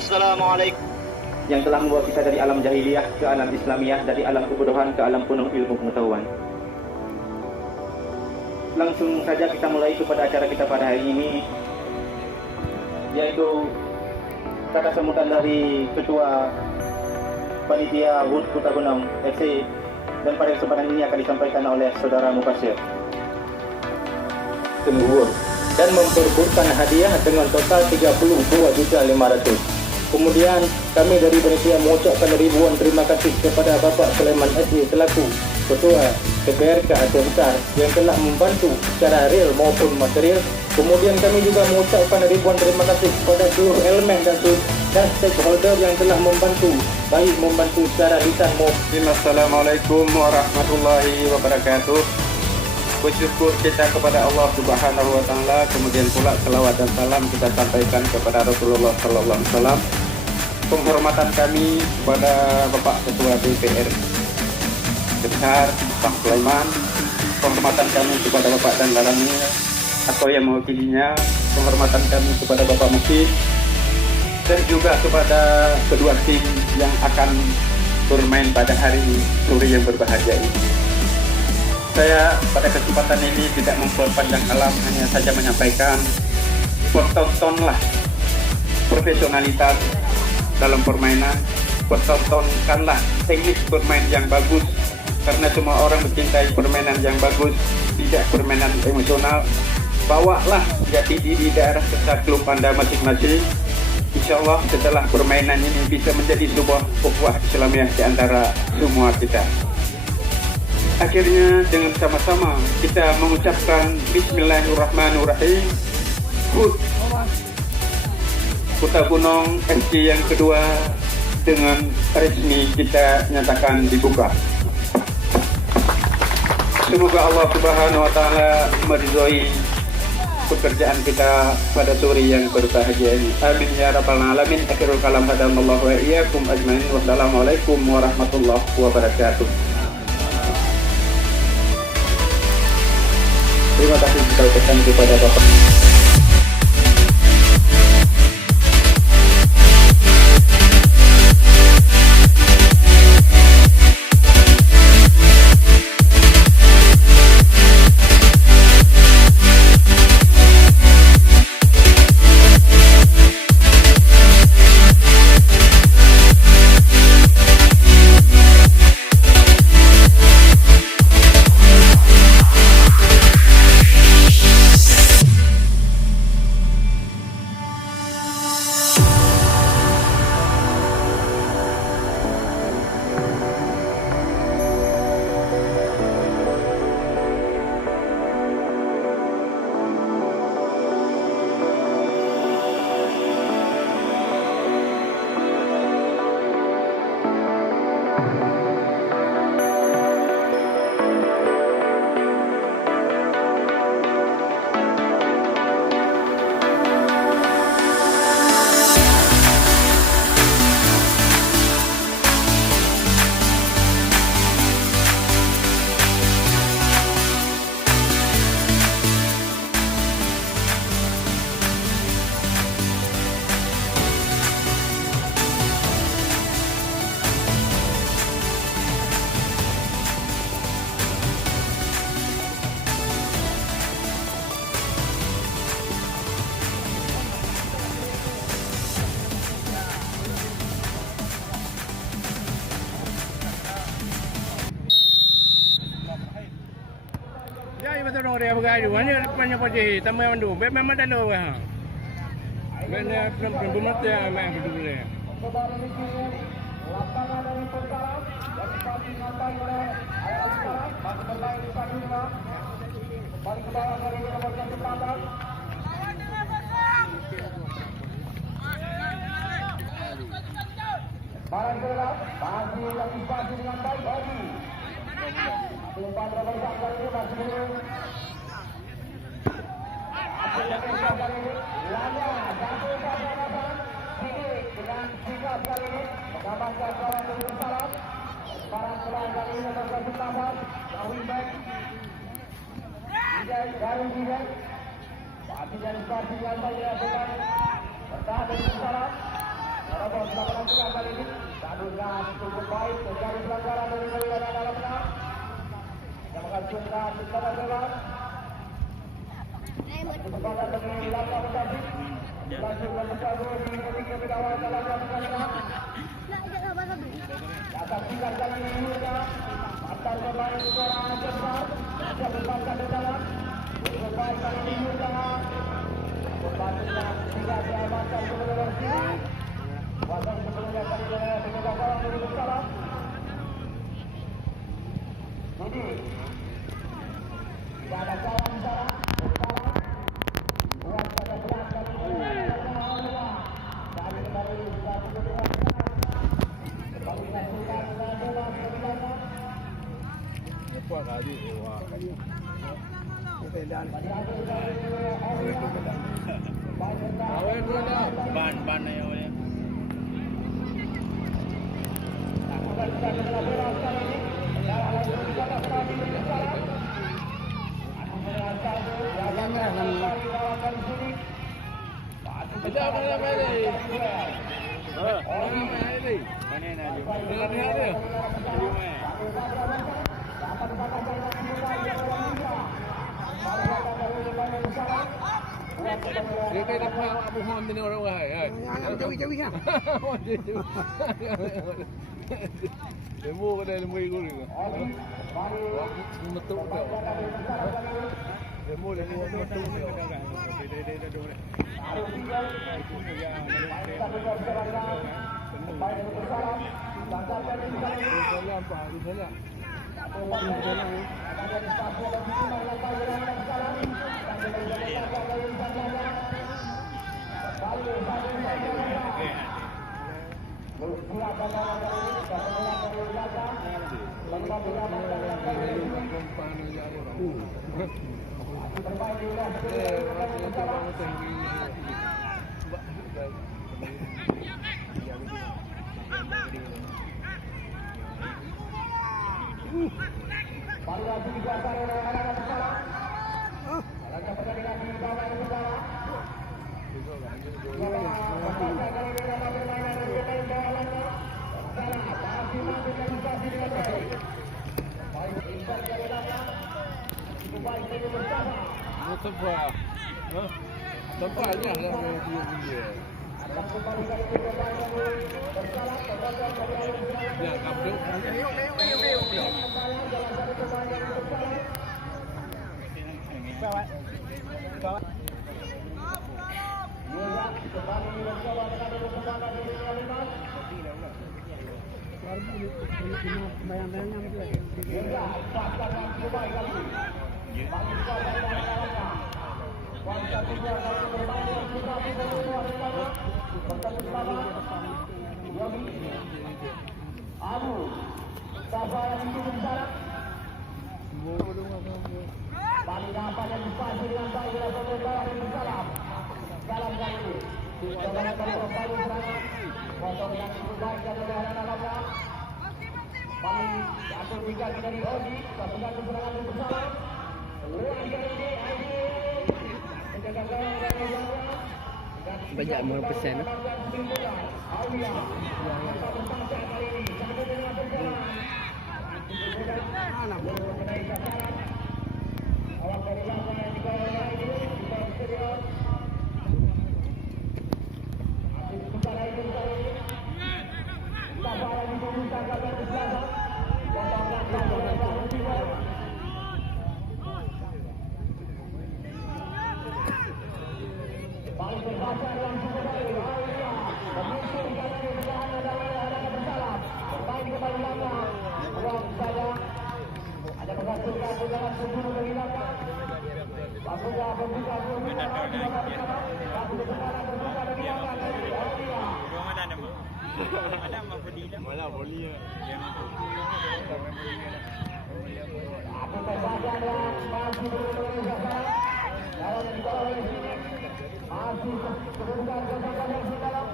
Assalamualaikum. Yang telah membawa kita dari alam jahiliyah ke alam Islamiyah, dari alam kebodohan ke alam penuh ilmu pengetahuan. Langsung saja kita mulai kepada acara kita pada hari ini, yaitu kata sambutan dari Ketua Panitia HUT Kota Gunung FC, dan pada kesempatan ini akan disampaikan oleh Saudara Mufasir. Tengguur dan memperebutkan hadiah dengan total 32.500. Kemudian kami dari panitia mengucapkan ribuan terima kasih kepada Bapak Sulaiman SE selaku Ketua KPRK Aceh Besar yang telah membantu secara real maupun material. Kemudian kami juga mengucapkan ribuan terima kasih kepada seluruh elemen dan stakeholder yang telah membantu, baik membantu secara lisan maupun. Assalamualaikum warahmatullahi wabarakatuh. Bersyukur kita kepada Allah Subhanahu wa taala, kemudian pula selawat dan salam kita sampaikan kepada Rasulullah sallallahu alaihi wasallam. Penghormatan kami kepada Bapak Ketua DPR Besar Pak Sulaiman, penghormatan kami kepada Bapak Dan Laramil atau yang mewakilinya, penghormatan kami kepada Bapak Mufti dan juga kepada kedua tim yang akan bermain pada hari sore yang berbahagia ini. Saya pada kesempatan ini tidak memperpanjang kalam, hanya saja menyampaikan pertontonlah profesionalitas dalam permainan, pertontonkanlah teknik bermain yang bagus, karena semua orang mencintai permainan yang bagus, tidak permainan emosional. Bawalah jati diri daerah serta klub Anda masing-masing. Insya Allah setelah permainan ini bisa menjadi sebuah ukhuwah Islamiyah di antara semua kita. Akhirnya dengan sama-sama kita mengucapkan Bismillahirrahmanirrahim. HUT Kota Gunung FC yang kedua dengan resmi kita nyatakan dibuka. Semoga Allah Subhanahu wa taala meridhoi pekerjaan kita pada sore yang berbahagia ini. Amin ya rabbal alamin. Akhirul kalam hadamallahu wa iyyakum ajmain. Wassalamualaikum warahmatullahi wabarakatuh. Terima kasih kita ucapkan kepada Bapak. Jadi betul dong dia bergayu. Hanya banyak putih, tambah mandu. Memang tak ada orang. Mana belum mati main betul dia. Walaupun sudah menentukan kali ini, tandungan cukup baik terjadi pelanggaran dari Wira dalam menang. Yang menghasilkan pelanggaran bebas. Kesempatan bagi Laka Mutasi. Lanjutkan bersatu di ketika bidawal dalam menang. Saksikan kali ini juga antar pemain seorang besar yang berpasang di dalam berpasang kali ini juga berpasang tidak diamankan sebelum sini pasang sebelumnya kali ini dengan gawang dari bersalah jadi tidak ada kawan bersalah buat pada belakang dari kembali satu kedua Kuat tadi, wah. Ban ya. Kita apa lagi? Mana nak? Mana dia? Dia kena dapat apa hon ni orang wahai. Jauh kan. Demo pada lembu gol ni. Betul betul. Demo betul betul. Tempatnya lah dia. Ya, kapten. Bawa. Bawa. Abu, siapa yang itu besar? Paling apa yang dipasang dengan baik adalah pembebasan yang bersalah dalam kali ini. Coba dari pemain serangan, potong yang cukup baik dari dalamnya. Paling jatuh tiga dari Oji, pasukan serangan yang bersalah. Luar kali ini, Aji menjaga gawang dari bawah. Banyak mau pesan. Aulia, berpasang kali ini, satu dengan berjalan. Awak dari belakang yang dikawal oleh ini di stadion. Sementara itu kali ini Tabaran dibuka kabar bersama. Potongkan kabar baru juga. Paling berpasang langsung kembali. Aulia menyusul kali ini bertahan adalah hadapan bersalah. Bermain kembali belakang. Ruang saja. Ada menghasilkan perjalanan sebelum dari belakang. Pakuga berbuka berbuka. Pakuga sekarang berbuka dari belakang. Aulia. Mana nama? Ada apa Fadila? Malah boleh. Aku terbaca dan masih berada dalam di bawah oleh sini. Masih kedudukan kedudukan yang di dalam.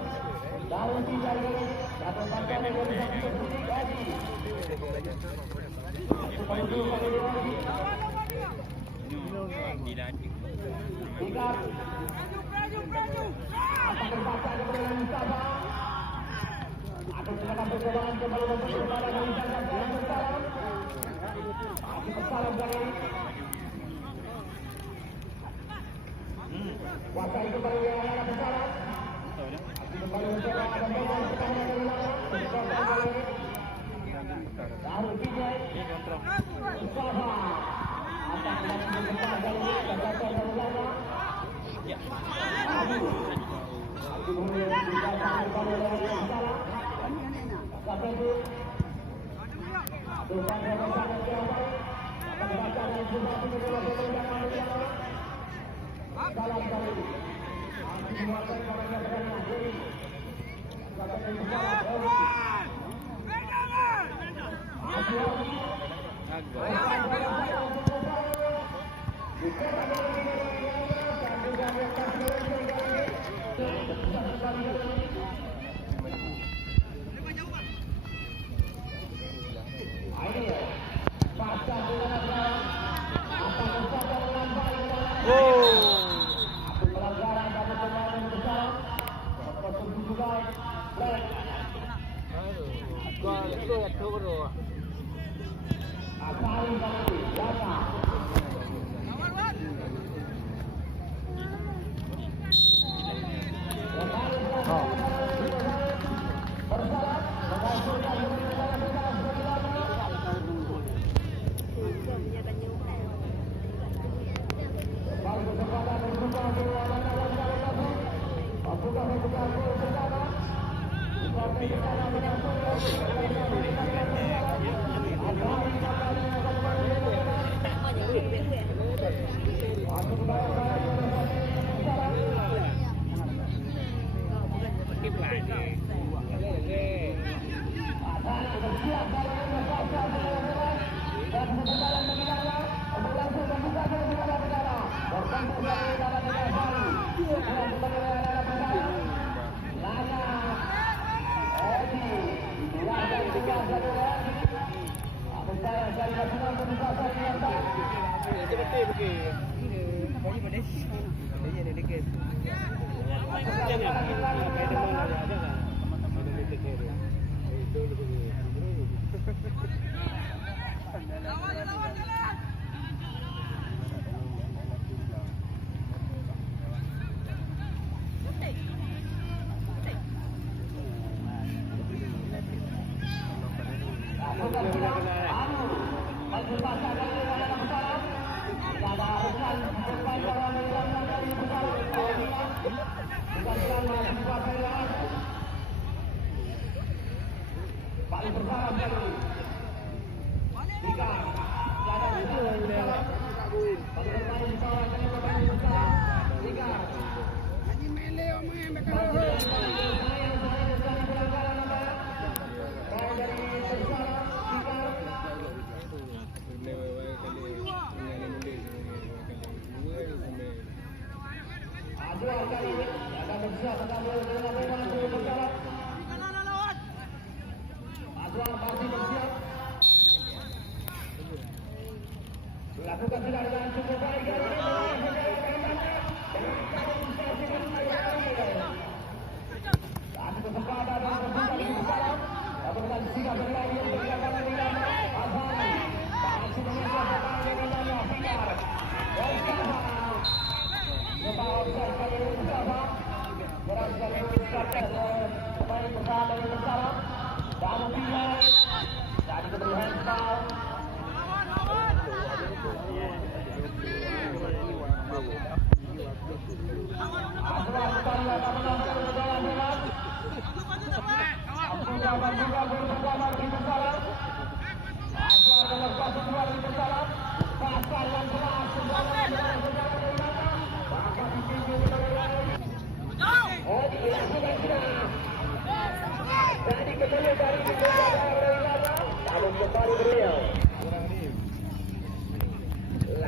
Dalam tiga ini satu pasang yang dari satu titik lagi. Kedudukan dari lagi. Tidak. Tiga. Apa terbaca dengan Mustafa?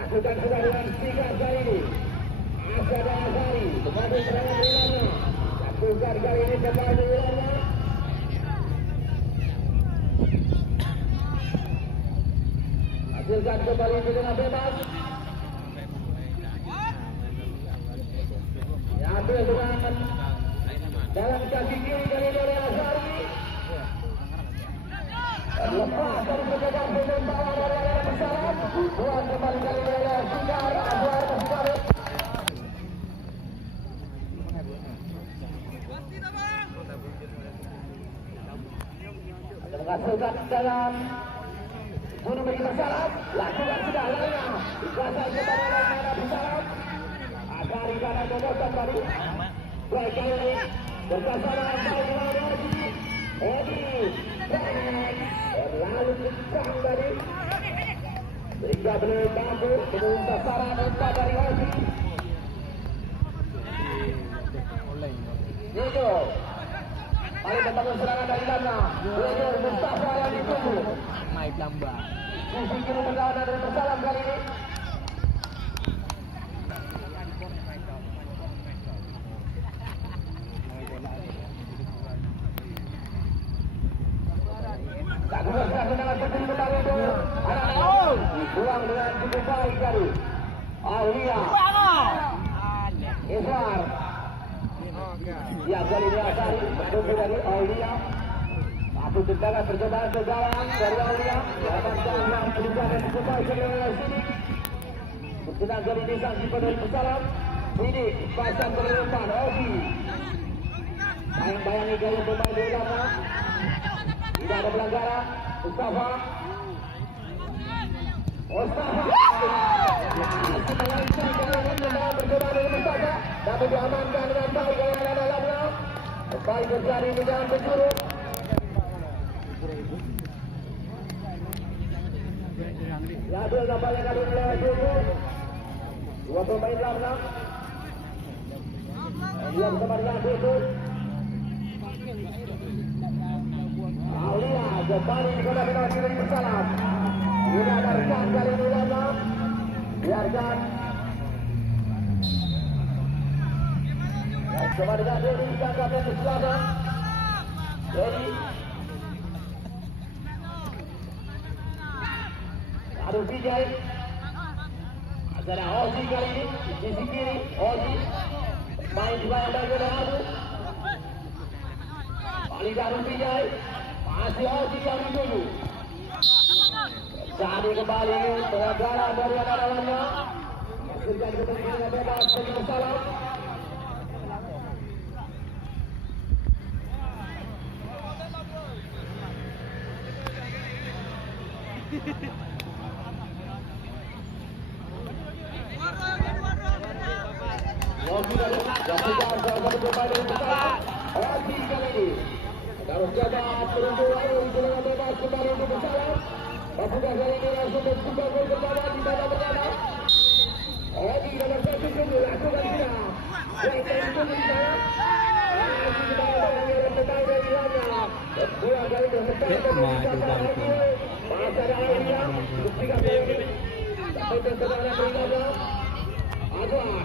Lakukan sudah dengan tiga kali ini. Asyada Azhari kembali serangan Rilana. Lakukan kali ini kembali Rilana. Hasilkan kembali dengan bebas. Diambil dengan dalam kaki kiri dari Azhari. lepas dari penjagaan pemain dari area bersalah. Buang kembali dari area Sigar, Azwar Masukari. Menghasilkan dalam bunuh bagi bersalah. Lakukan sudah lainnya. Dikuasai kepada area bersalah. Agar Rikana Jodoh tadi. Baik kali ini berkasar Edi lalu kencang tadi sehingga belum mampu dengan sasaran umpan dari Edi. Diego mari membangun serangan dari mana Diego Mustafa yang ditunggu Mai pelamba. sisi kiri perlawanan dari bersalam kali ini. Dibuang dengan cukup baik tadi. Aulia Iswar. Ya, kali ini Asari bertemu dari Aulia. Satu tendangan percobaan ke gawang dari Aulia. Dapatkan yang kedua dan cukup baik dari sini. Tenang kali ini sang kiper dari Bersalam. Ini pasang terlepas Obi. Bayang-bayangi gaya pemain di lama. Tidak ada pelanggaran. Mustafa dapat diamankan dengan baik oleh dalamnya. Baik berjari di dalam penjuru. Label nampaknya kali ini lewat dulu. Dua pemain dalamnya. Dia bersama dengan itu. Aulia kembali kepada penalti dari Bersalam. Ini ada rekan kali ini lama. Biarkan. Coba dengan Dedi ditangkap dan berselatan. Dedi. Aduh Vijay. Ada Ozi kali ini di sisi kiri. Ozi main di bayang-bayang oleh Adu. Balik Aduh Vijay. Masih Ozi yang dituju. Jadi kembali pelanggaran dari anak-anaknya. Hasilkan kepentingan bebas bagi Bersalam. Ozi dari salah satu pemain dari Bersalam. Ozi kali ini harus coba peruntukan dengan bebas kembali untuk Bersalam. Apakah kali ini langsung mencoba gol pertama di babak pertama? Edi dalam satu gol lakukan sudah. Yang tentu di sana. Masih kita akan mengirim pemain dari Lanya. Dua kali berhenti dari Edi. Masa ada Aulia. Tiga kali. Sampai tersedana berikutnya. Azwar.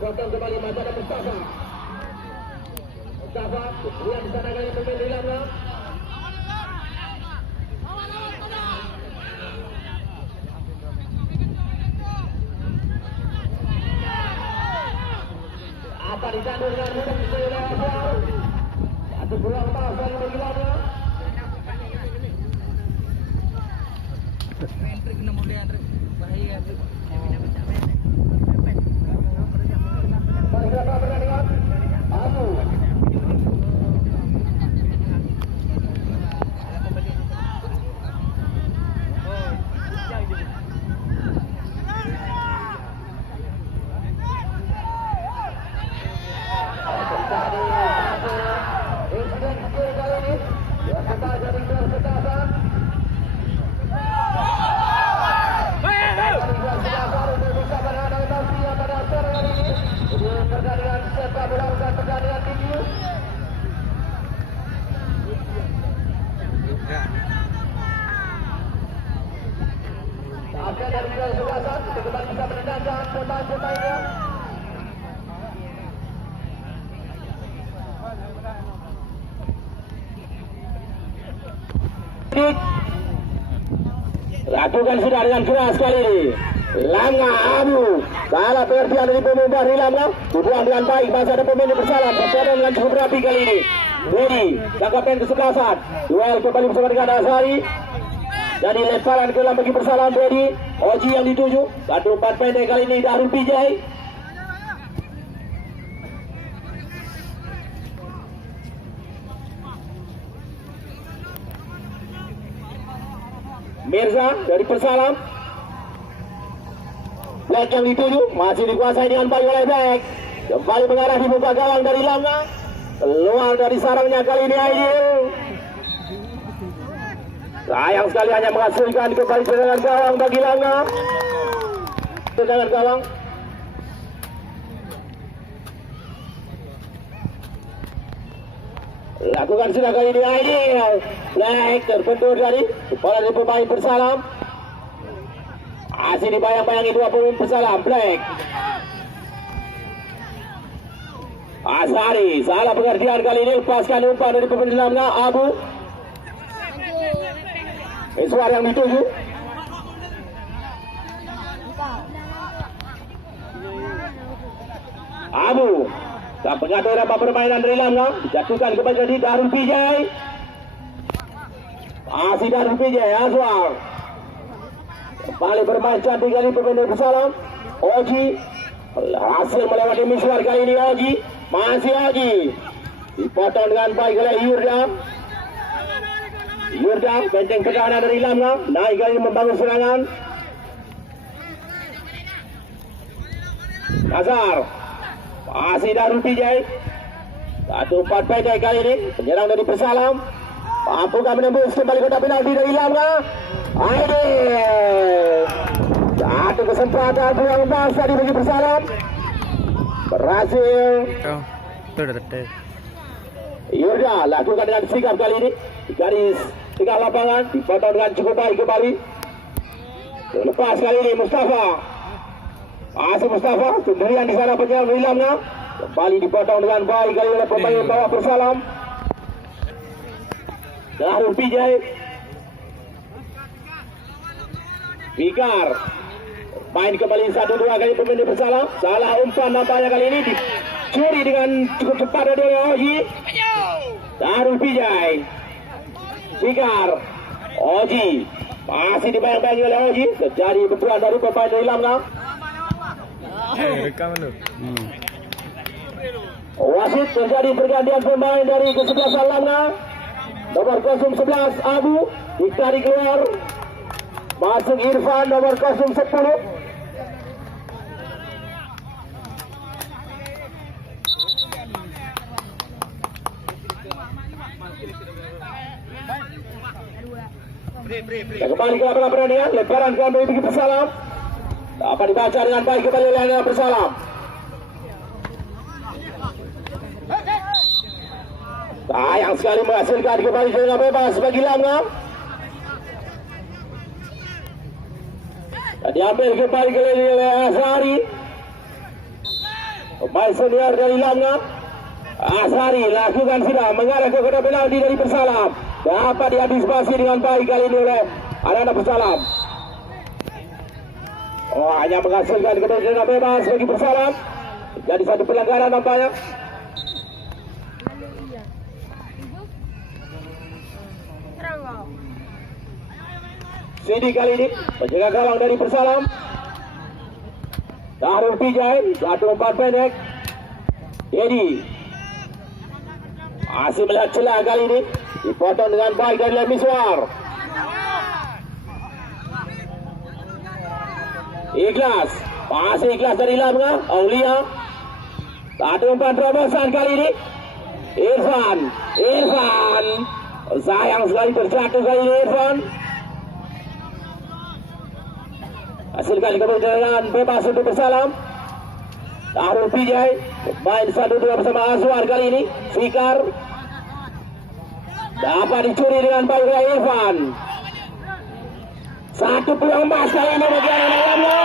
Potong kembali masa ada Mustafa. Mustafa. Lihat di sana kali pemain di Lanya. Apa dicandu dengan mudah oleh Azwar. Satu pulang pas dari bagiannya. Trik kena mudah trik bahaya tu. Berapa pertandingan? Abu. Pertandingan sepak bola bukan pertandingan tinggi. Akan dari wilayah sebelah kita kembali bisa menendangkan pemain-pemainnya. Lakukan sudah dengan keras kali ini. Langa Abu salah pengertian dari pemain dari Langa. Dibuang dengan baik. Masa ada pemain Bersalam. Pertandingan dengan cukup rapi kali ini. Dedi, tangkapan kesebelasan. Duel kembali bersama dengan Azhari. Jadi lemparan ke dalam bagi bersalam Dedi. Oji yang dituju. Satu umpan pendek kali ini Darul Pijay. Mirza dari Persalam. Black yang dituju masih dikuasai dengan baik oleh Black. Kembali mengarah di muka gawang dari Langa. Keluar dari sarangnya kali ini Aidil. Sayang sekali hanya menghasilkan kembali tendangan gawang bagi Langa. Tendangan gawang. Lakukan sudah kali ini Aidil. Black terbentur dari kepala dari pemain Persalam. Masih dibayang-bayangi dua pemain Persalam. Black. Azhari salah pengertian kali ini, lepaskan umpan dari pemain Langa. Abu Iswar yang dituju. Abu tak pengatur apa permainan dari Langa, dijatuhkan kepada di Darul Pijay. Masih Darul Pijay. Azwar kembali bermain cantik kali pemain Persalam. Oji hasil melewati Miswar kali ini. Oji masih Oji dipotong dengan baik oleh Yurda. Yurda benteng pertahanan dari Langa, naik kali membangun serangan. Nazar masih Darul Pijay. Satu umpan pendek kali ini, penyerang dari Persalam. Mampukah menembus kembali kotak penalti dari Langa? Aidil. Satu kesempatan peluang emas tadi bagi Persalam. Berhasil. Yurda lakukan dengan sigap kali ini. Di garis tengah lapangan, dipotong dengan cukup baik kembali. Lepas kali ini Mustafa. Masih Mustafa sendirian di sana penyerang dari Langa. Kembali dipotong dengan baik kali oleh pemain bawah Persalam. Darul Pijay. Fikar main kembali 1-2 kali pemain Persalam. Salah umpan nampaknya kali ini dicuri dengan cukup cepat dari Oji. Darul Pijay. Fikar Oji masih dibayang-bayangi oleh Oji. Terjadi benturan dari pemain dari Langa. Wasit terjadi pergantian pemain dari kesebelasan Langa. Nomor 011 Abu ditarik keluar. Masuk Irfan nomor 010. Kembali ke lapangan pertandingan, lemparan ke bagi Persalam. Dapat dibaca dengan baik kembali oleh Persalam. Sayang sekali menghasilkan kembali dengan bebas bagi Langa. Diambil kembali oleh Azhari. Pemain senior dari Langa. Azhari lakukan sudah mengarah ke kotak penalti dari Persalam. Dapat diantisipasi dengan baik kali ini oleh anak-anak Persalam. Hanya menghasilkan kemenangan bebas bagi Persalam. Jadi satu pelanggaran nampaknya. Sidi kali ini penjaga gawang dari Persalam. Darul Pijay, satu umpan pendek. Edi masih melihat celah kali ini, dipotong dengan baik dari Miswar. Ikhlas, masih ikhlas dari Langa. Aulia, satu umpan terobosan kali ini. Irfan, sayang sekali terjatuh kali ini Irfan. Hasilkan kemenangan bebas untuk Persalam. Darul Pijay main 1-2 bersama Azwar kali ini. Fikar dapat dicuri dengan baik oleh Irfan. Satu peluang emas kali ini bagi anak Langa.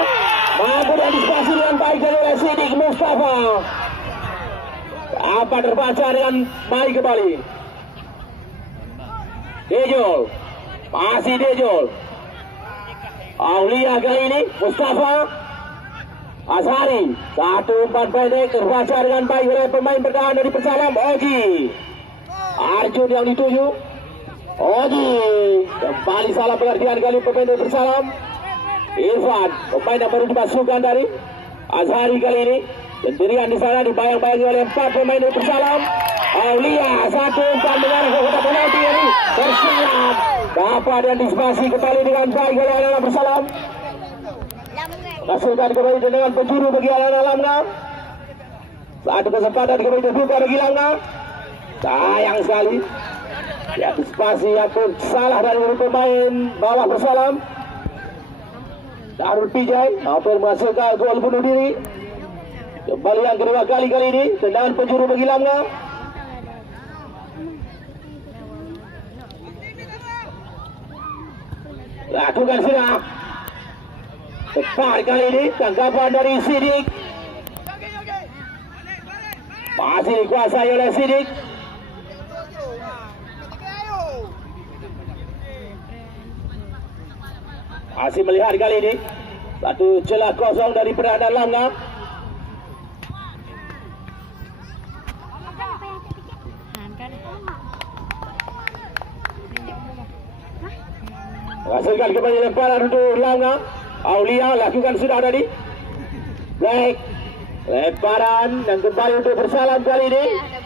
Mampu diantisipasi dengan baik oleh Siddiq Mustafa. Dapat terbaca dengan baik kembali. Dejol, masih Dejol. Aulia kali ini Mustafa. Azhari, satu umpan pendek terbaca dengan baik oleh pemain bertahan dari Persalam. Oji Arjun yang dituju. Oji kembali salah pengertian kali pemain dari bersalam. Irfan pemain yang baru dimasukkan dari Azhari kali ini. Sendirian di sana dibayang-bayangi oleh 4 pemain dari bersalam. Aulia satu umpan mengarah ke kotak penalti ini bersalam. Dapat diantisipasi kembali dengan baik oleh anak bersalam. Masukkan kembali dengan penjuru bagi anak Lamna. Satu kesempatan kembali terbuka bagi Lamna. Sayang sekali. Antisipasi yang pun salah dari pemain bawah bersalam. Darul Pijay hampir menghasilkan gol bunuh diri. Kembali yang kedua kali ini tendangan penjuru bagi Lamna. Lakukan sudah. Tepat kali ini tanggapan dari Sidik. Masih dikuasai oleh Sidik. Masih melihat kali ini satu celah kosong dari pertahanan Lamna. Hasilkan kembali lemparan untuk Lamna. Aulia lakukan sudah tadi. Baik. Lemparan dan kembali untuk bersalam kali ini.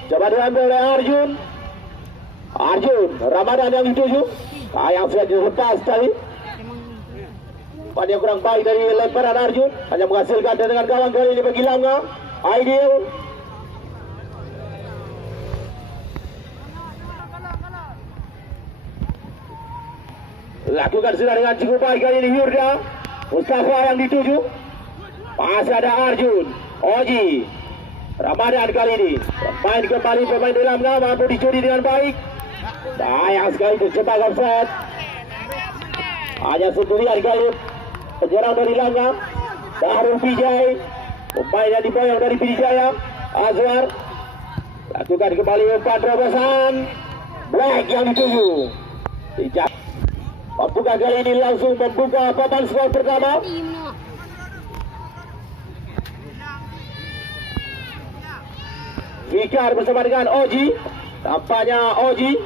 Coba diambil oleh Arjun. Ramadan yang dituju. Yang sudah dilepas tadi. Pada yang kurang baik dari lemparan Arjun. Hanya menghasilkan dengan gawang kali ini bagi Lamna. Ideal. Lakukan sudah dengan cukup baik kali ini Yurda. Mustafa yang dituju. Masih ada Arjun. Oji. Ramadan kali ini. Main kembali pemain di Lamna. Mampu dicuri dengan baik. Sayang sekali terjebak offside. Hanya sendirian kali penyerang dari Lamna. Darul Pijay. Pemain yang diboyong dari Pidijaya. Azwar. Lakukan kembali umpan terobosan. Black yang dituju. Tidak. Membuka kali ini langsung membuka papan skor pertama. Fikar bersama dengan Oji. Tampaknya Oji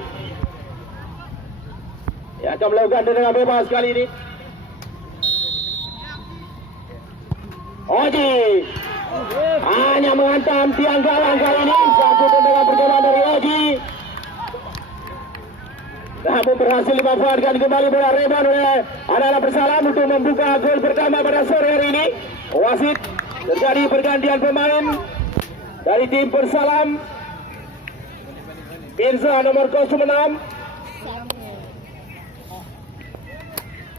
yang akan melakukan tendangan bebas kali ini. Oji hanya menghantam tiang gawang kali ini. Satu tendangan pertama dari Oji. Namun berhasil dimanfaatkan kembali bola rebound oleh anak-anak bersalam untuk membuka gol pertama pada sore hari ini. Wasit terjadi pergantian pemain dari tim bersalam. Mirza nomor 06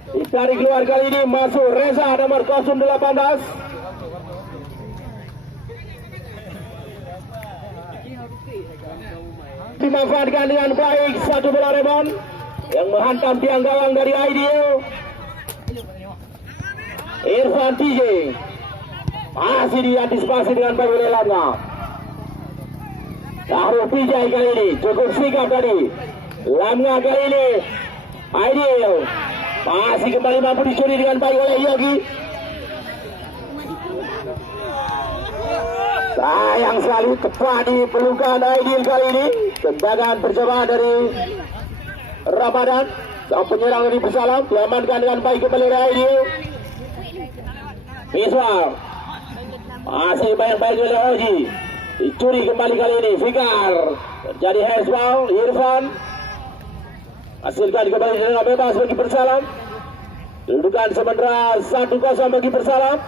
ditarik keluar kali ini, masuk Reza nomor 018. Dimanfaatkan dengan baik satu bola rebound yang menghantam tiang gawang dari Ideal. Irfan TJ masih diantisipasi dengan baik oleh Lamna. Darul Pijay kali ini cukup sigap tadi. Lamna kali ini Ideal masih kembali mampu dicuri dengan baik oleh Yogi. Sayang sekali tepat di pelukan Ideal kali ini. Tendangan percobaan dari Ramadan. Sang penyerang dari bersalam diamankan dengan baik kembali oleh Ideal. Miswar masih baik-baik oleh Oji. Dicuri kembali kali ini. Fikar terjadi handsball. Irfan hasilkan kembali dengan bebas bagi bersalam. Kedudukan sementara 1-0 bagi bersalam.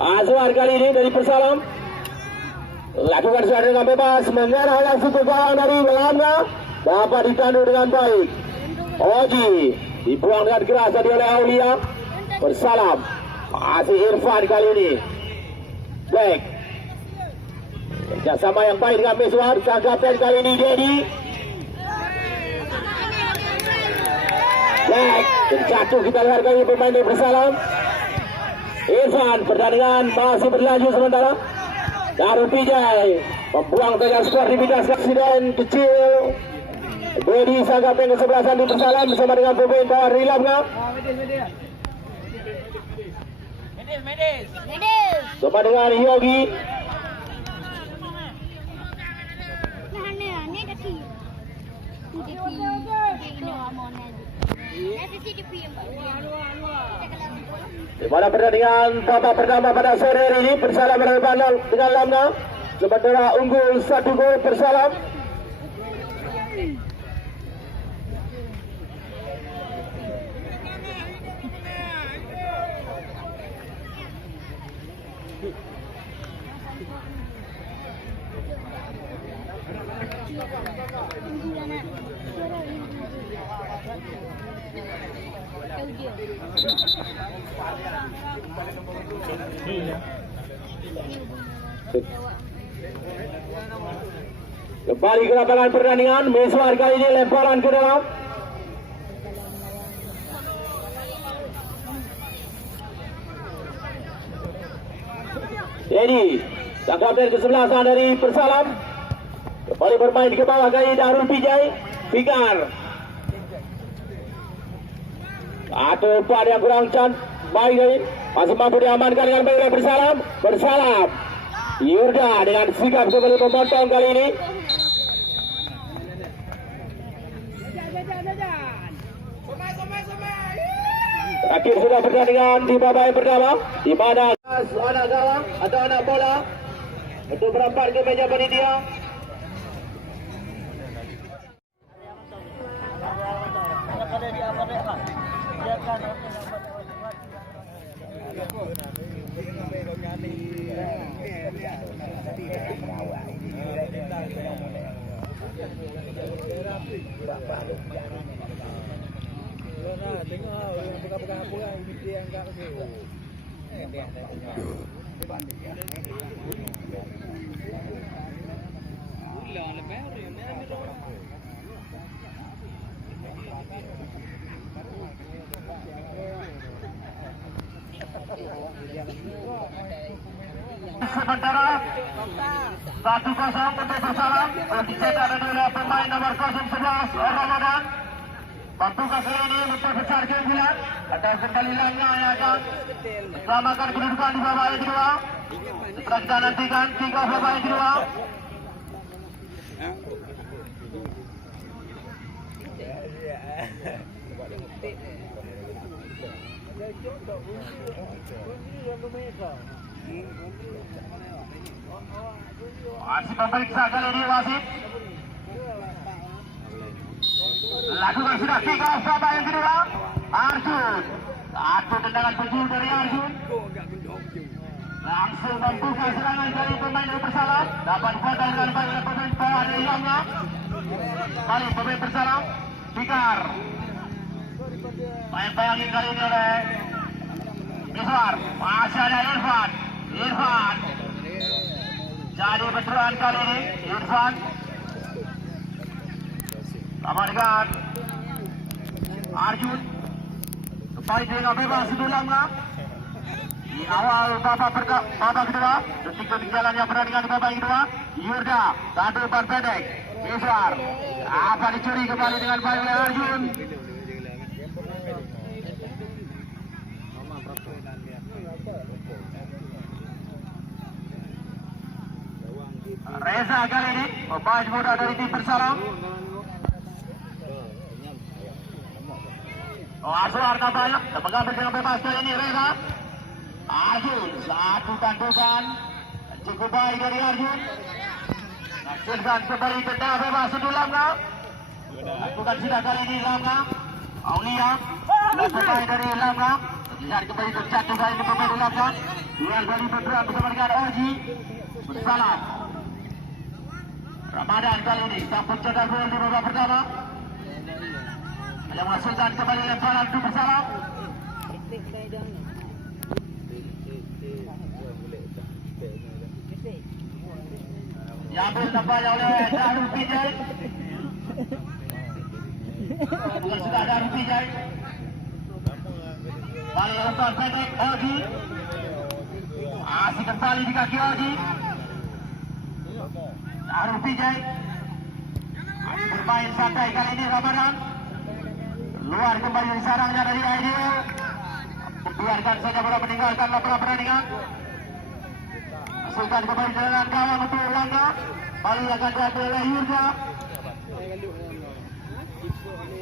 Azwar kali ini dari bersalam. Lakukan sudah dengan bebas. Mengarah langsung ke gawang dari Lamna. Dapat ditandu dengan baik. Oji dibuang dengan keras tadi oleh Aulia. Bersalam. Masih Irfan kali ini. Baik. Kerjasama yang baik dengan Miswar. Tanggapan kali ini Dedi. Baik. Terjatuh kita lihat kali pemain yang bersalam. Irfan, pertandingan masih berlanjut sementara. Darul Pijay membuang tegas sportivitas insiden kecil. Dedi Sanggapen kesebelasan di bersalam bersama dengan pemain bawah dari Lamna. Sama dengan Yogi. Di mana pertandingan babak pertama pada sore hari ini bersalam berhadapan dengan Lamna. Sementara unggul 1 gol bersalam. Kembali ke lapangan pertandingan. Miswar kali ini lemparan ke dalam. Jadi sang kapten kesebelasan dari Persalam kembali bermain ke bawah kali Darul Pijai. Fikar atau umpan yang kurang baik kali. Masih mampu diamankan dengan baik oleh Persalam. Yurda dengan sikap kembali memotong kali ini. Terakhir sudah pertandingan di babak yang pertama, di mana anak gawang atau anak bola untuk berempat ke meja panitia. Sementara 1-0 untuk Persalam dicetak oleh pemain nomor 011 Ramadan. Tugas ini untuk besar keunggulan akan kembali Lamna yang akan selamatkan kedudukan di babak yang kedua. Setelah kita nantikan 3 babak yang kedua. Masih memeriksa kali ini wasit. Lakukan sudah 3 babak yang kedua. Arjun satu tendangan penjuru dari Arjun langsung membuka serangan dari pemain yang bersalah. Dapat dipotong dengan baik oleh pemain bawah dari Lamna. Kali pemain bersalah Fikar bayangin kali ini oleh Miswar. Masih ada Irfan jadi benturan kali ini. Irfan sama dengan Arjun kembali dengan bebas Lamna di awal babak kedua. Detik-detik jalannya pertandingan di babak kedua. Yurda satu umpan pendek. Miswar apa dicuri kembali dengan baik oleh Arjun. Reza kali ini pemain muda dari tim Persalam. Aswar tampaknya mengambil dengan bebas kali ini Reza. Arjun satu tandukan cukup baik dari Arjun. Hasilkan kembali tendang bebas untuk Lamna. Lakukan sudah kali ini Lamna. Aulia pemain dari Lamna. Lihat kembali terjatuh kali ini pemain Lamna. Duel dari benturan bersama dengan Oji Persalam. Ramadan kali ini sampun cetak gol di babak pertama yang menghasilkan kembali lemparan untuk Persalam. Diambil tampaknya oleh Darul Pijai. Bukan sudah Darul Pijai. Balik umpan pendek Oji. Masih kembali di kaki Oji. Darul Pijai bermain santai kali ini Ramadan. Luar kembali dari sarangnya dari Aidil. Biarkan saja bola meninggalkan lapangan pertandingan. Masukkan kembali dengan gawang untuk Langga. Bali akan diambil oleh Yurda.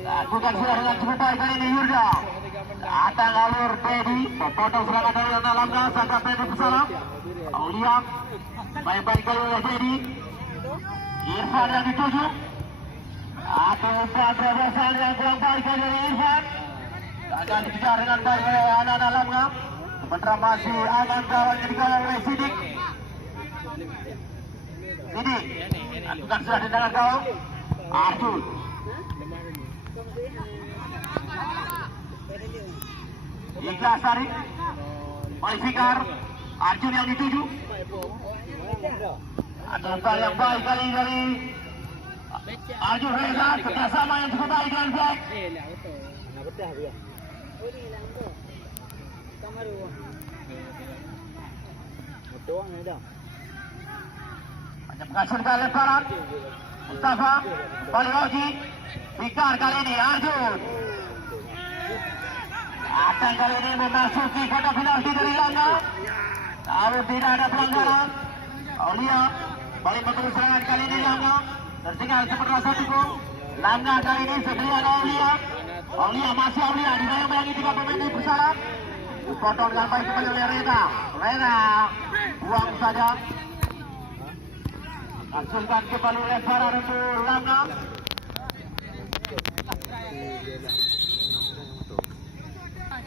Lakukan sudah dengan cukup baik kali ini Yurda. Datang alur Teddy, potong serangan dari Langga. Sangka Teddy bersalah. Aulia baik-baik kali oleh Teddy. Irfan yang dituju. Atau umpan terobosan yang kurang baik kali dari Irfan. Akan dikejar dengan baik oleh anak-anak Langga. Sementara masih aman kawannya dikawal oleh Sidik. Sidik lakukan sudah tendangan gawang. Arjun Ikhlas tarik. Oleh Fikar. Arjun yang dituju. Ada umpan yang baik kali dari Arjun Reza. Kerjasama yang cukup baik dengan Black. Hanya menghasilkan lemparan. Mustafa kembali Oji. Fikar kali ini Arjun. Akan kali ini memasuki kotak penalti dari Langga. Kalau tidak ada pelanggaran, Aulia balik menurut serangan kali ini Langga. Tertinggal seperti satu gol. Langga kali ini sebelum Aulia. Aulia masih Aulia dibayang-bayangi 3 pemain ini bersalah. Dipotong dengan baik kembali oleh Reza. Reza buang saja. Hasilkan kembali lemparan untuk Langga.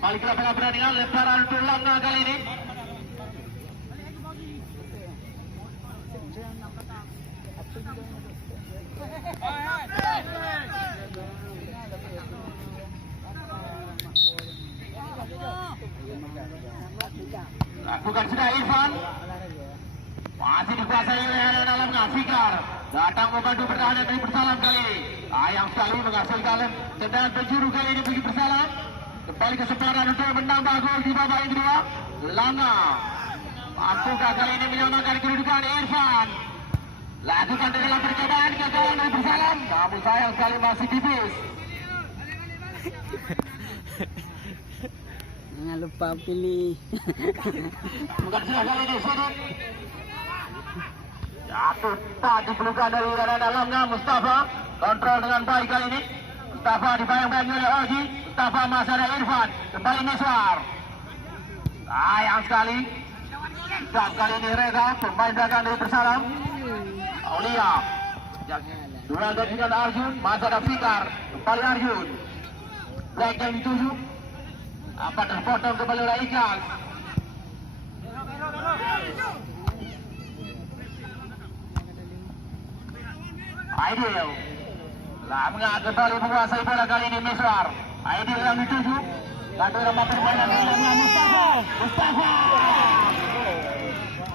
Balik ke lapangan pertandingan, lemparan untuk Langga kali ini. Lakukan sudah Irfan. Masih dikuasai oleh anak-anak Langga. Fikar datang membantu pertahanan dari bersalam kali ini. Ayam sekali menghasilkan tendangan penjuru kali ini bagi bersalam. Kembali kesempatan untuk menambah gol di babak yang kedua. Langga mampukah kali ini menyamakan kedudukan Irfan. Lakukan dengan percobaan ke gawang dari bersalam. Namun sayang sekali masih tipis. Jangan lupa pilih. Bukan sudah kali ini Sidik. Jatuh tak dipelukan dari anak-anak Langga. Mustafa kontrol dengan baik kali ini. Mustafa dibayang-bayangi oleh Oji. Mustafa masih ada Irfan. Kembali Miswar. Sayang sekali. Dan kali ini Reza pemain belakang dari bersalam. Aulia. Duel dengan Arjun. Masih ada Fikar. Kembali Arjun. Black yang dituju. Apa terpotong kembali oleh Ikhlas. Aidil. Langga kembali menguasai bola kali ini Miswar. Aidil yang dituju. Satu rumah permainan dengan Mustafa. Mustafa.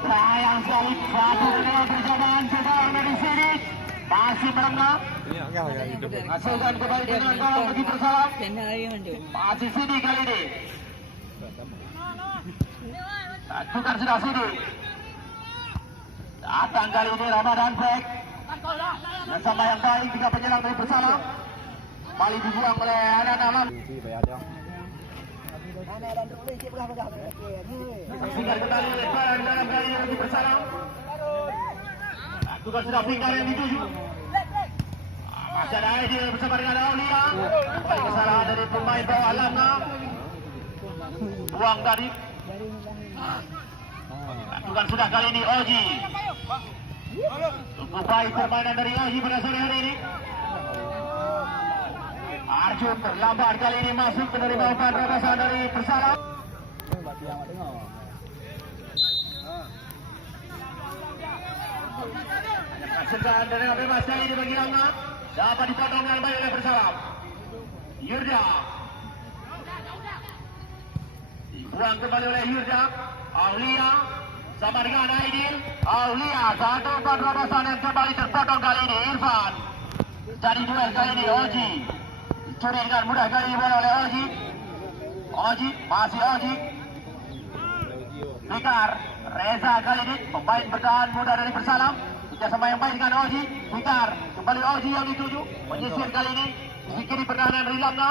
Sayang sekali. Satu kedua percobaan cedera dari Sidik. Masih melengah. Hasilkan kembali dengan gawang bagi bersalah. Masih Sidik kali ini. Lakukan sudah Sidik. Datang kali ini Ramadan Black. Dan sama yang baik jika penyerang dari bersalah. Kembali dibuang oleh anak-anak Langga. Fikar kembali lemparan dalam kali ini bagi bersalah. Lakukan sudah Fikar yang dituju. Masih ada Aidil bersama dengan Aulia. Kembali kesalahan dari pemain bawah Langga. Buang tadi. Lakukan sudah kali ini Oji. Cukup baik permainan dari Oji pada sore hari ini. Arjun terlambat kali ini masuk menerima umpan terobosan dari bersalah. Hasilkan dengan bebas kali ini bagi Langga. Dapat dipotong dengan baik oleh bersalah. Yurda. Dibuang kembali oleh Yurda. Aulia sama dengan Aidil. Aulia satu umpan terobosan yang kembali terpotong kali ini. Irfan. Jadi duel kali ini Oji. Dicuri dengan mudah kali ini oleh Oji. Oji masih Oji. Fikar. Reza kali ini pemain bertahan muda dari bersalam. Kerjasama yang baik dengan Oji. Fikar. Kembali Oji yang dituju. Menyisir kali ini. Di kiri pertahanan dari Langga.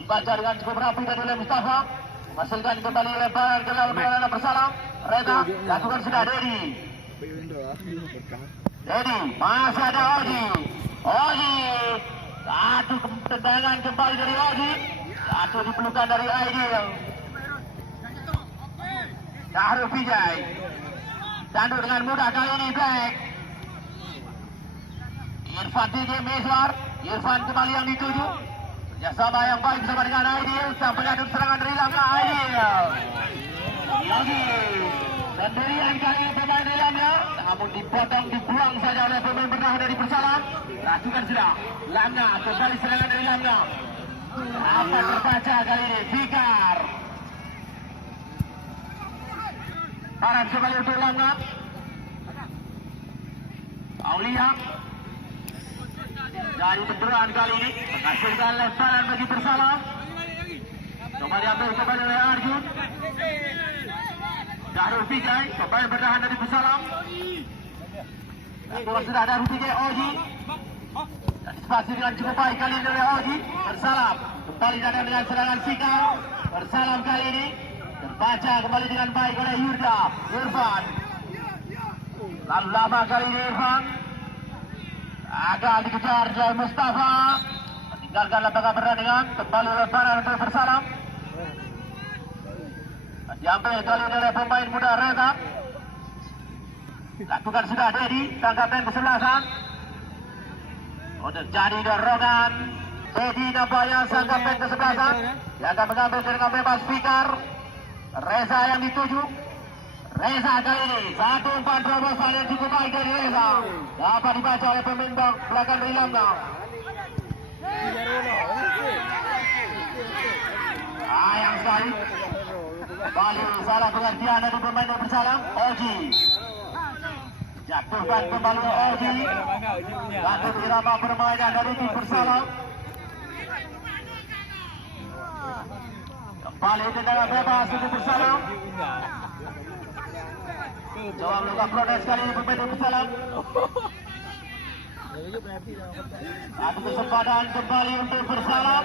Dibaca dengan cukup rapi dari oleh Mustafa. Masukkan kembali lemparan ke dalam perlawanan bersalam. Reza lakukan sudah Dedi. Dedi masih ada Oji. Oji satu tendangan kembali dari Oji. Satu dipelukan dari Aidil. Syahrul Vijay tanduk dengan mudah kali ini Black. Irfan DJ Mezwar. Irfan kembali yang dituju. Kerjasama yang baik bersama dengan Aidil. Sampai ada serangan dari langkah Aidil. Lagi sendirian kali ini pemain Langga. Namun dipotong, dibuang saja oleh pemain bertahan dari Persala. Rasukan sudah. Langga kembali serangan dari Langga. Apa terbaca kali ini? Fikar. Paran kembali untuk Langga. Aulia. Dari benturan kali ini menghasilkan lemparan bagi Persala. Coba diambil kembali oleh Arjun. Darul Vijay kembali bertahan dari Persala. Dan sudah Darul Vijay Oji. Dan spasi dengan cukup baik kali ini oleh Oji. Bersalam kembali datang dengan serangan Fikar. Bersalam kali ini terbaca kembali dengan baik oleh Yurda Irfan. Lalu lama kali ini Irfan agak dikejar oleh Mustafa. Meninggalkan lapangan pertandingan. Kembali lemparan untuk Bersalam. Diambil kali ini oleh pemain muda Reza. Lakukan sudah Dedi. Tangkapan kesebelasan. Terjadi dorongan. Dedi nampaknya tangkapan kesebelasan. Dia akan mengambil dengan bebas Fikar. Reza yang dituju. Reza kali ini satu umpan terobosan yang cukup baik dari Reza. Dapat dibaca oleh pemain belakang dari Langga. Sayang sekali. Kembali salah pengertian dari pemain yang bersalah. Oji jatuhkan kembali Oji. Lanjut irama permainan dari tim bersalah. Kembali tendangan bebas untuk bersalah. Coba melakukan protes kali ini pemain bersalah. Satu kesempatan kembali untuk bersalah.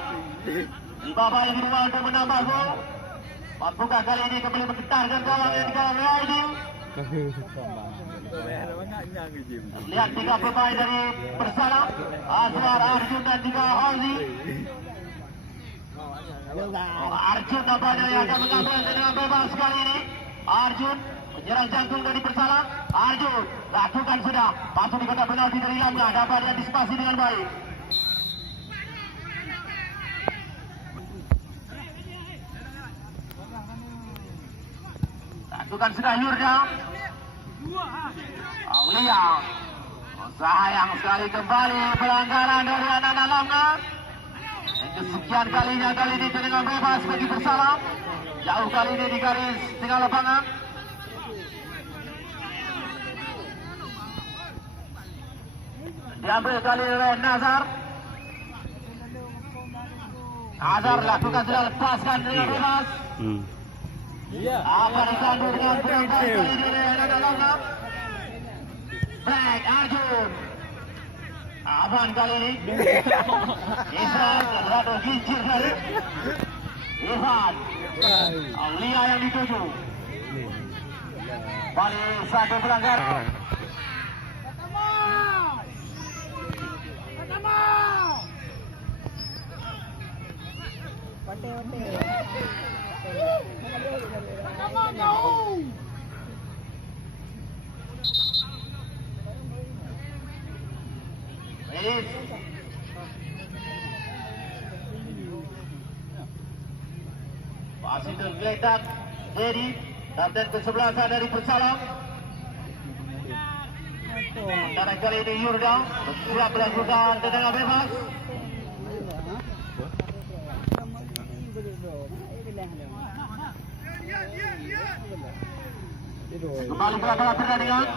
Di babak yang kedua untuk menambah gol. Mampukah kali ini kembali menggetarkan gawang yang dikawal oleh Aidil. Lihat tiga pemain dari bersalah. Azwar, Arjun dan juga Ozi. Arjun nampaknya yang akan mengambil dengan bebas kali ini. Arjun menyerang jantung dari bersalah. Arjun lakukan sudah. Masuk di kotak penalti dari Langga. Dapat diantisipasi dengan baik. Lakukan sudah Yurda. Aulia. Sayang sekali kembali pelanggaran dari anak-anak Langga. Kesekian kalinya kali ini dengan bebas bagi bersalah. Jauh kali ini di garis tengah lapangan. Diambil kali oleh Nazar. Nazar lakukan sudah lepaskan dengan bebas. Apa ditandu dengan bebas kali ini oleh anak-anak Langga. Back Arjun. Aman kali ini. Israel terlalu gincir kali. Irfan. Aulia yang dituju. Balik satu pelanggar. Masih tergeletak Dedi, kapten kesebelasan dari Persala. Dan kali ini Yurda siap melakukan tendangan bebas. Kembali ke lapangan pertandingan.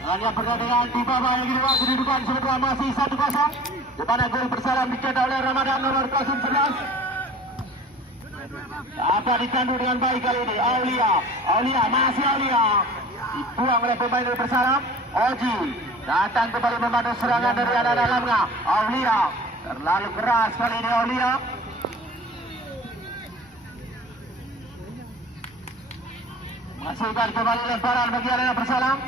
Hanya pertandingan di babak yang kedua, kedudukan sementara masih 1-0. Di mana gol Persala dicetak oleh Ramadan nomor 11. Apa ditandu dengan baik kali ini? Aulia masih Aulia. Dibuang oleh pemain dari Persala. Oji datang kembali membantu serangan dari anak-anak Langga. Aulia terlalu keras kali ini Aulia. Menghasilkan kembali lemparan bagi Arena Persalam.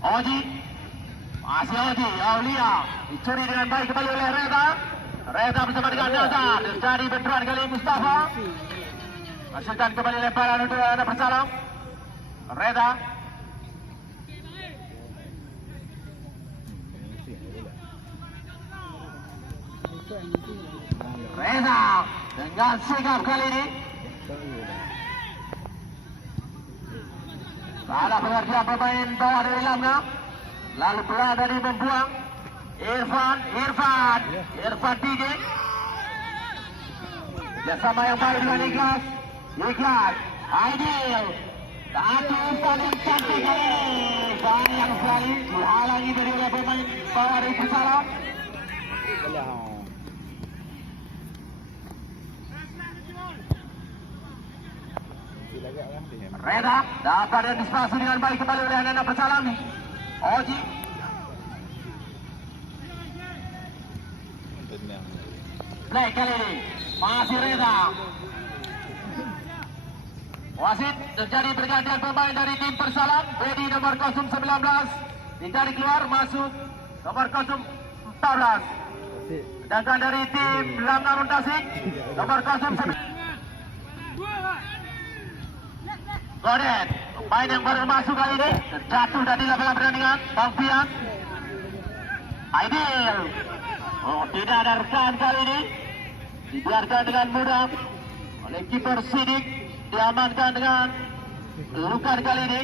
Oji, masih Oji, Aulia dicuri dengan baik kembali oleh Reza. Reza bersama dengan Nazar, terjadi benturan kali Mustafa. Hasilkan kembali lemparan untuk Arena Persalam. Reza. Reza dengan sigap kali ini. Salah pengertian pemain bawah dari Lamna. Lalu pelan dari membuang. Irfan DJ. Bersama yang baik dengan Ikhlas. Aidil. Satu umpan yang cantik kali ini. Sayang sekali dihalangi dari pemain bawah dari Persalam. Reda dapat antisipasi dengan baik kembali oleh Arena Persalam. Oji. Black kali ini masih Reda. Wasit terjadi pergantian pemain dari tim Persalam. Bedi nomor 019 dicari keluar, masuk nomor 014. Sedangkan dari tim Lamna Muntasik nomor 019 Godet, pemain yang baru masuk kali ini terjatuh dari lapangan pertandingan. Bang Pian Aidil. Oh, tidak ada rekan kali ini. Dibiarkan dengan mudah oleh kiper Sidik. Diamankan dengan luka kali ini.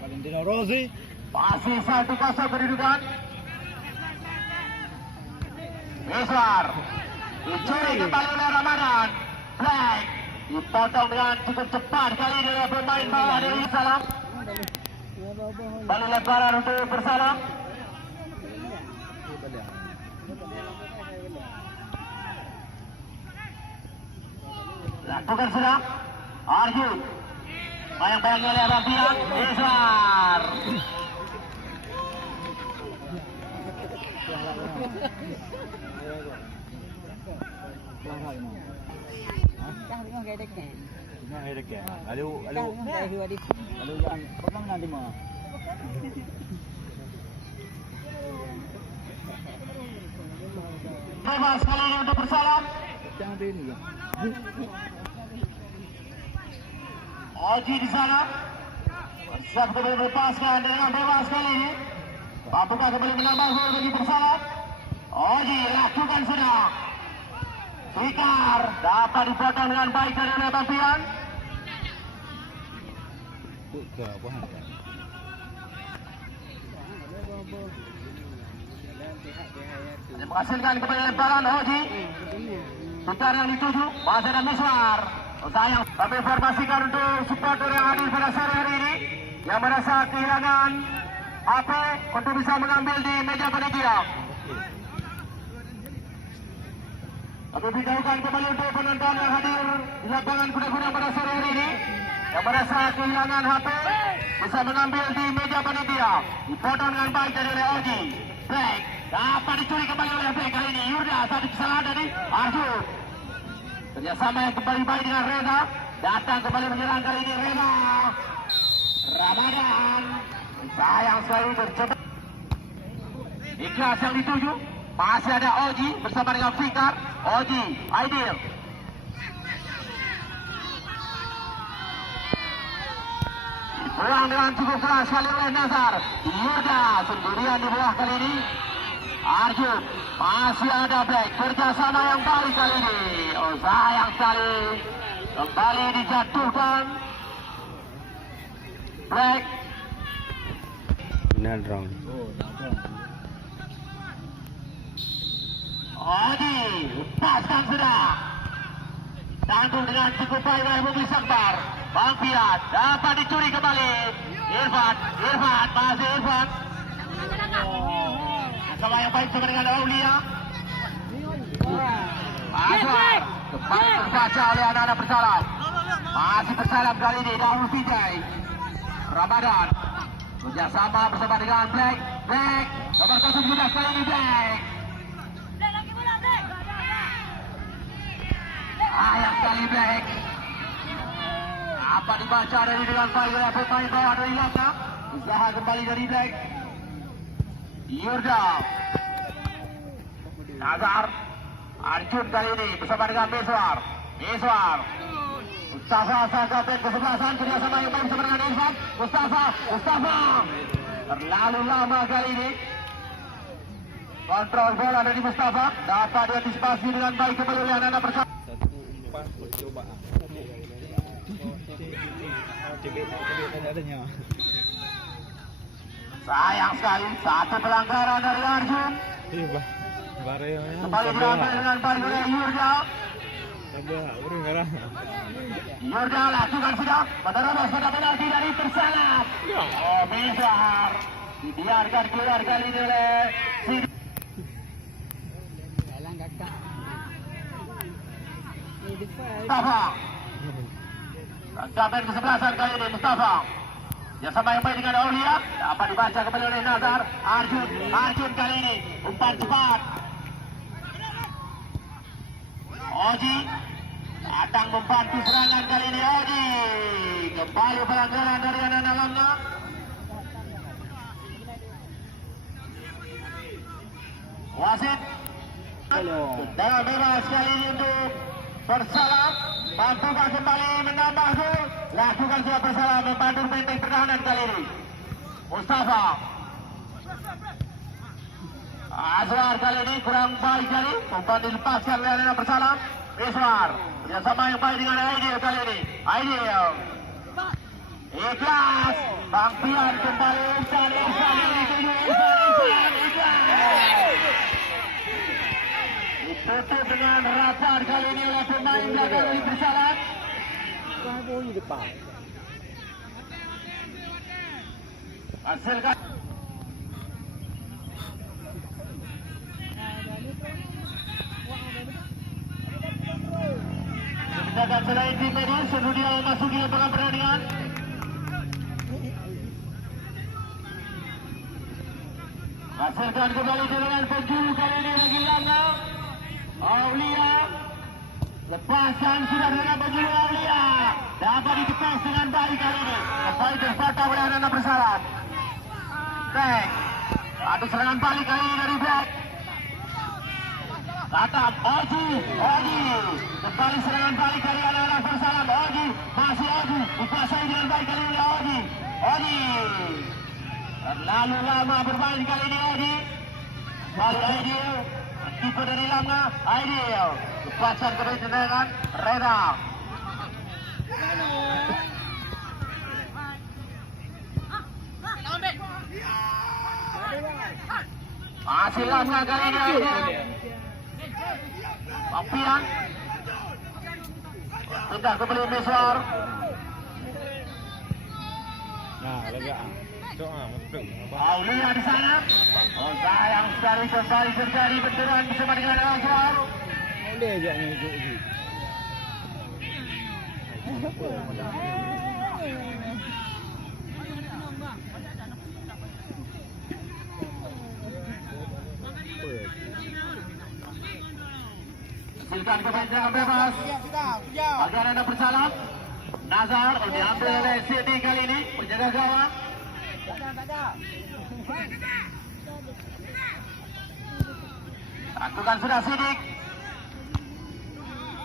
Valentino Rossi. Masih 1-0 kedudukan. Miswar dicuri kembali oleh Ramadan. Black dipotong dengan cukup cepat kali ini oleh pemain bawah dari Persalam. Balik lemparan untuk Persalam. Lakukan sudah. Arjun bayang-bayang oleh Rafian. Miswar bebas kali ini untuk Persalam. Oji di sana siap kembali melepaskan dengan bebas kali ini. Apakah kembali menambah gol bagi Persalam? Oji lakukan sudah. Fikar dapat dipotong dengan baik dari oleh Bampian. Menghasilkan kembali lemparan Oji. Fikar yang dituju masih ada Miswar. Oh, sayang, kami informasikan untuk supporter yang hadir pada sore hari ini yang merasa kehilangan HP untuk bisa mengambil di meja panitia. Kami beritahukan kembali untuk penonton yang hadir di lapangan kuda-kuda pada sore hari ini yang merasa kehilangan HP bisa mengambil di meja panitia. Dipotong dengan baik dari Oji. Black dapat dicuri kembali oleh Black kali ini. Yurda satu kesalahan dari Arjun. Kerjasama yang kembali baik dengan Reza. Datang kembali menyerang kali ini Reza. Ramadan. Sayang sekali tercepat. Ikhlas yang dituju. Masih ada Oji bersama dengan Fikar. Oji, Aidil. Pulang dengan cukup keras kali oleh Nazar. Yurda sendirian di bawah kali ini. Arjun, masih ada Black, kerjasama yang baik kali ini. Oh, sayang sekali, kembali dijatuhkan Black. Nadrong. Oji, lepaskan sudah. Tanggung dengan cukup baik oleh Bumi Sakbar. Bang Piat dapat dicuri kembali. Irfan, masih Irfan. Sama yang baik sama dengan Aulia. Azwar cepat terbaca oleh anak-anak Persalam. Masih Persalam kali ini dahulu Vijay. Ramadan kerjasama bersama dengan Black. Black, nomor 17 kali ini Black. Ayam sekali Black. Apa dibaca dari dengan baik oleh pemain bawah dari Laka. Usaha kembali dari Black. Yurda. Nazar. Arjun kali ini bersama dengan Meswar. Meswar. Mustafa Sangkapen kesebelasan kerjasama yang baik bersama dengan Irfan. Mustafa. Terlalu lama kali ini. Kontrol bola dari Mustafa. Dapat diantisipasi dengan baik kembali oleh anak-anak bersama. Sayang sekali, satu pelanggaran dari Arjun. Kembali diambil dengan baik oleh Yurda. Yurda lakukan sudah. Menerobos pada penalti dari tersalah. Oh, Mizhar dibiarkan keluar kali ini oleh Sidi. Mustafa. Sampai kesebelasan kali ini Mustafa. Ya sama yang baik dengan Aulia. Dapat dibaca kembali oleh Nazar. Arjun kali ini umpan cepat. Oji datang membantu serangan kali ini. Oji kembali pelanggaran dari anak-anak Langa. Wasit tendangan bebas kali ini untuk bersalah. Bantukan kembali menambah gol. Lakukan sudah bersalah membantu benteng pertahanan kali ini. Mustafa. Azwar kali ini kurang baik kali. Umpan dilepaskan oleh anak bersalah. Iswar. Kerjasama yang baik dengan Aidil kali ini. Aidil. Ikhlas. Bang Pian kembali. Ihsan ini. Ditutup dengan rata kali ini oleh pemain belakang dari bersalah. Hasilkan. Sedangkan selain tim medis, sedunia memasuki lapangan pertandingan. Hasilkan kembali dengan penjuru kali ini lagi Langa. Aulia. Lepasan sudah dengan penjuru Aulia. Dapat dikepas dengan baik kali ini. Kembali terpatah oleh anak bersalah. Black. Ada serangan balik kali ini dari Black. Datang Oji. Kembali serangan balik dari anak-anak bersalah. Oji. Masih Oji. Dikuasai dengan baik kali ini Oji. Terlalu lama bermain kali ini Oji. Balik Aidil. Keeper dari Langa. Aidil. Lepaskan kembali tendangan. Reda. Masih Langa kali ini Aidil. Papian. Pindah kembali Meswar. Nah, lega. Aulia di sana. Oh, sayang sekali kembali terjadi benturan bersama dengan Azwar. Boleh aja ni duduk. Silakan pemain jangan bebas. Agar anda bersalah. Nazar diambil oleh Sidi kali ini penjaga gawang. Lakukan sudah Sidik.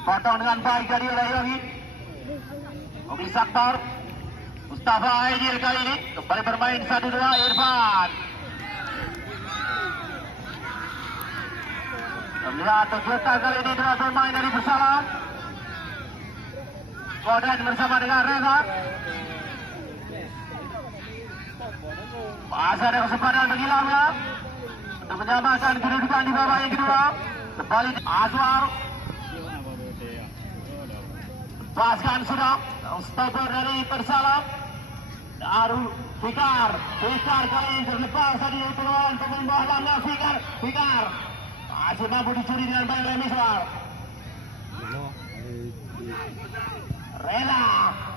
Potong dengan baik dari oleh Yohi. Mogli Sakbar. Mustafa Aidil kali ini kembali bermain 1-2 Irfan. Melihat tergeletak kali ini dengan pemain dari bersalah. Kodan bersama dengan Reza. Masih ada kesempatan bagi Langa untuk menyamakan kedudukan di babak yang kedua. Kembali Azwar. Lepaskan sudah. Stopper dari bersalah. Daru Fikar kali ini terlepas tadi dari peluang pemain bawah Langa. Fikar masih mampu dicuri dengan baik oleh Miswar. Rela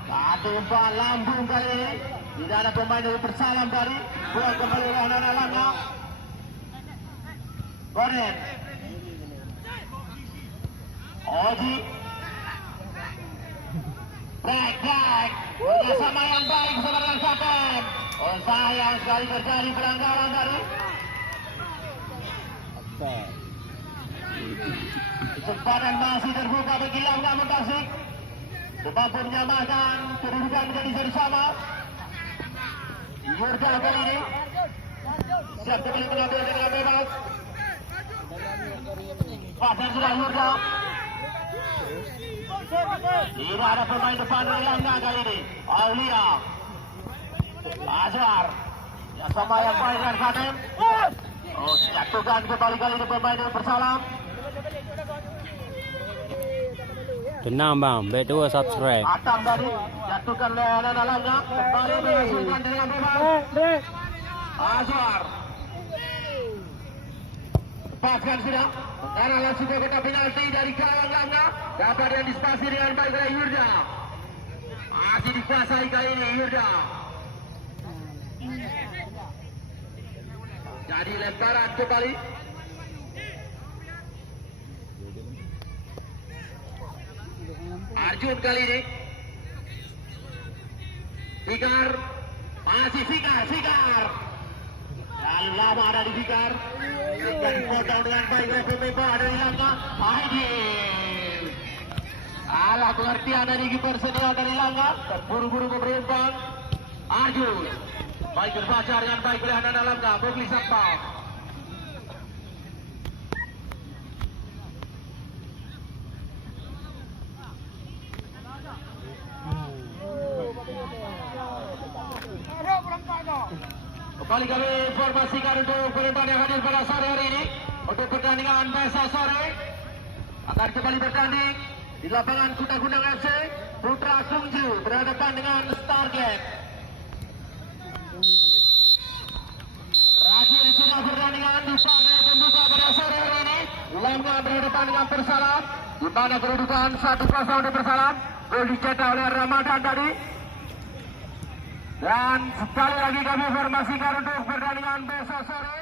satu umpan lambung kali ini Tidak ada pemain yang bersalam dari buat kembali oleh anak-anak Langga. Goren. Oji. Back. Kerjasama yang baik bersama dengan kapten. Oh, sayang sekali terjadi pelanggaran dari kesempatan masih terbuka bagi Langga Tasik. Sebab menyamakan kedudukan menjadi seri sama. Yurda kali ini siap kembali mengambil dengan bebas. Pasang sudah Yurda. Tidak ada pemain depan dari Langga kali ini. Aulia Azhar yang sama yang baik dan Khatem. Oh, jatuhkan kembali kali ini pemain yang bersalah. Tenang bang, baik dua subscribe. Atam tadi jatuhkan oleh anak-anak Langga. Kembali menghasilkan dengan bebas. Azhar lepaskan sudah. Karena langsung ke kotak penalti dari kawan Langga. Dapat diantisipasi dengan baik oleh Yurda. Masih dikuasai kali ini Yurda. Jadi lemparan kembali. Arjun kali ini. Fikar. Masih Fikar. Lalu lama ada di Fikar. Dan dipotong dengan baik oleh pemain dari Langga. Aidil. Alah pengertian dari kiper senior dari Langga. Buru-buru memberi umpan. Arjun. Baik terbaca dengan baik oleh anak-anak Langga. Bogli Sabta. Kembali kami informasikan untuk penyembahan yang hadir pada sore hari ini untuk pertandingan besok sore akan kembali bertanding di lapangan Kuta Gunung FC. Putra Kungju berhadapan dengan Stargate. Terakhir sudah pertandingan di partai pembuka pada sore hari ini. Langga berhadapan dengan Persalam di mana kedudukan 1-0 untuk Persalam. Gol dicetak oleh Ramadan tadi. Dan sekali lagi kami informasikan untuk pertandingan besok sore